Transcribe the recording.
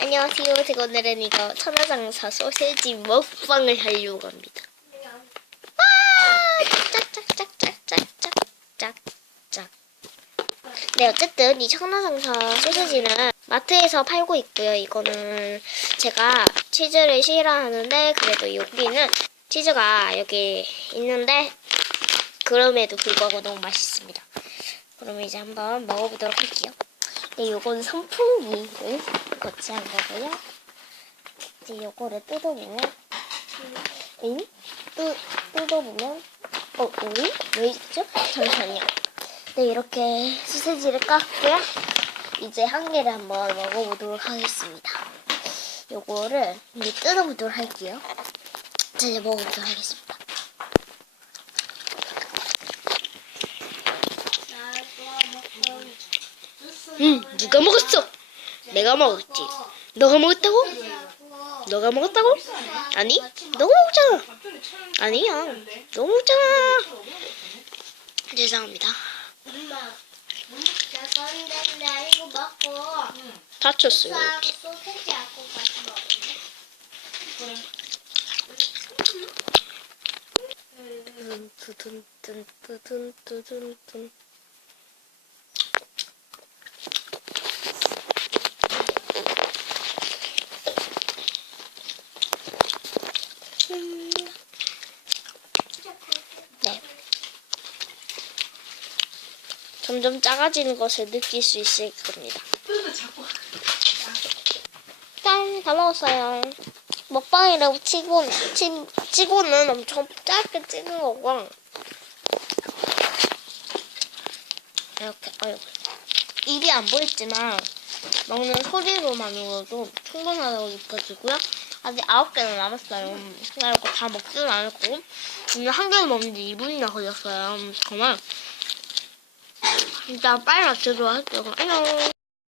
안녕하세요. 제가 오늘은 이거 천하장사 소세지 먹방을 하려고 합니다. 와! 짝짝짝짝짝짝짝짝. 네, 어쨌든 이 천하장사 소세지는 마트에서 팔고 있고요. 이거는 제가 치즈를 싫어하는데 그래도 여기는 치즈가 여기 있는데 그럼에도 불구하고 너무 맛있습니다. 그럼 이제 한번 먹어보도록 할게요. 네, 요건 선풍기를 거치한 거고요. 이제 요거를 뜯어보면, 응? 뜯, 뜯어보면, 어, 오이? 왜 있죠? 잠시만요. 네, 이렇게 소세지를 깠고요. 이제 한 개를 한번 먹어보도록 하겠습니다. 요거를 이제 뜯어보도록 할게요. 자, 이제 먹어보도록 하겠습니다. 응, 누가 먹었어? 내가 먹었지. 너가 먹었다고? 너가 먹었다고? 아니, 너가 먹었잖아. 아니야, 너 먹었잖아. 죄송합니다. 다쳤어요. 음, 두둔, 둔, 두둔, 두둔, 둔. 음, 네. 점점 작아지는 것을 느낄 수 있을 겁니다. 짠, 다 먹었어요. 먹방이라고 치고, 치, 치고는 엄청 짧게 찍은 거고. 이렇게, 아이고. 입이 안 보이지만, 먹는 소리로만으로도 충분하다고 느껴지고요. 아직 아홉 개는 남았어요. 그래갖고 다 먹지는 않았고, 오늘 한 개는 먹는데 2분이나 걸렸어요. 정말. 일단 빨리 맞춰줘. 안녕.